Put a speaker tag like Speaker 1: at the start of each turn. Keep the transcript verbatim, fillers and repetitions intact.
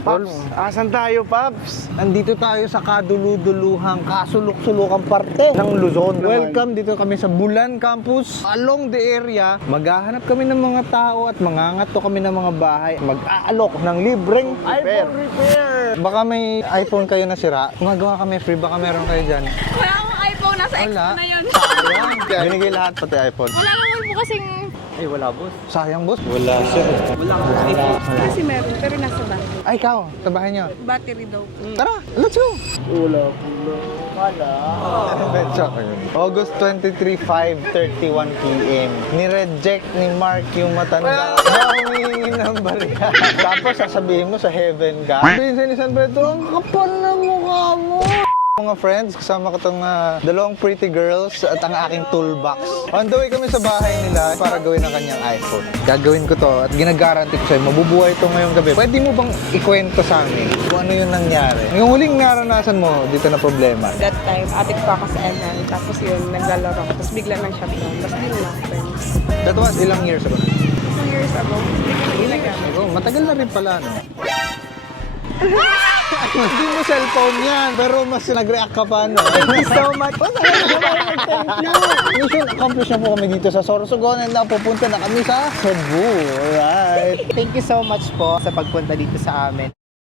Speaker 1: Paps, asan tayo, Paps?
Speaker 2: Nandito tayo sa kaduluduluhang kasulok-sulokang parte ng Luzon. Welcome dito kami sa Bulan Campus. Along the area, maghahanap kami ng mga tao at mangangato kami ng mga bahay. Mag-aalok ng libreng
Speaker 1: Repair.
Speaker 2: iPhone repair. Baka may iPhone kayo na sira. Gumagawa kami free, baka meron kayo dyan.
Speaker 3: Wala akong iPhone, nasa X
Speaker 2: Wala.
Speaker 3: na yun.
Speaker 2: Sayang. Binigay lahat pati iPhone.
Speaker 3: Wala naman po kasing...
Speaker 1: Ay, wala, boss.
Speaker 2: Sayang, boss.
Speaker 1: Wala, sir. Wala ko iPhone.
Speaker 3: Kasi meron, pero nasa bahay.
Speaker 2: Ay, ikaw, sa bahay niyo.
Speaker 3: Battery daw.
Speaker 2: Tara, let's go.
Speaker 1: Wala ko na. Wala.
Speaker 2: August twenty-three, five thirty-one p m Ni-reject ni Mark yung matanda. Humingi ng barya. Tapos sasabihin mo sa heaven ka. Sabihin sa San Pedro, ang kapal na mukha mo. Mga friends, kasama ko itong uh, dalawang pretty girls at ang aking toolbox. On the way kami sa bahay nila para gawin ang kanyang iPhone. Gagawin ko to at ginagaranti ko sa'yo, mabubuhay ito ngayong gabi. Pwede mo bang ikwento sa amin kung ano yung nangyari? Yung huling naranasan mo dito na problema.
Speaker 3: That time, atik pa ako sa M L. Tapos yun, naglalaro ako. Tapos bigla nang shutdown. Tapos di na friends.
Speaker 2: That was ilang years ago?
Speaker 3: Two years ago, hindi ko na ginagamit.
Speaker 2: Oh, matagal na rin pala, no? Hindi mo cellphone yan, pero mas nag-react ka pa, no? Thank you so much. Thank you. Mission accomplished na po kami dito sa Sorsogon and now pupunta na kami sa Cebu. Alright.
Speaker 4: Thank you so much po sa pagpunta dito sa amin.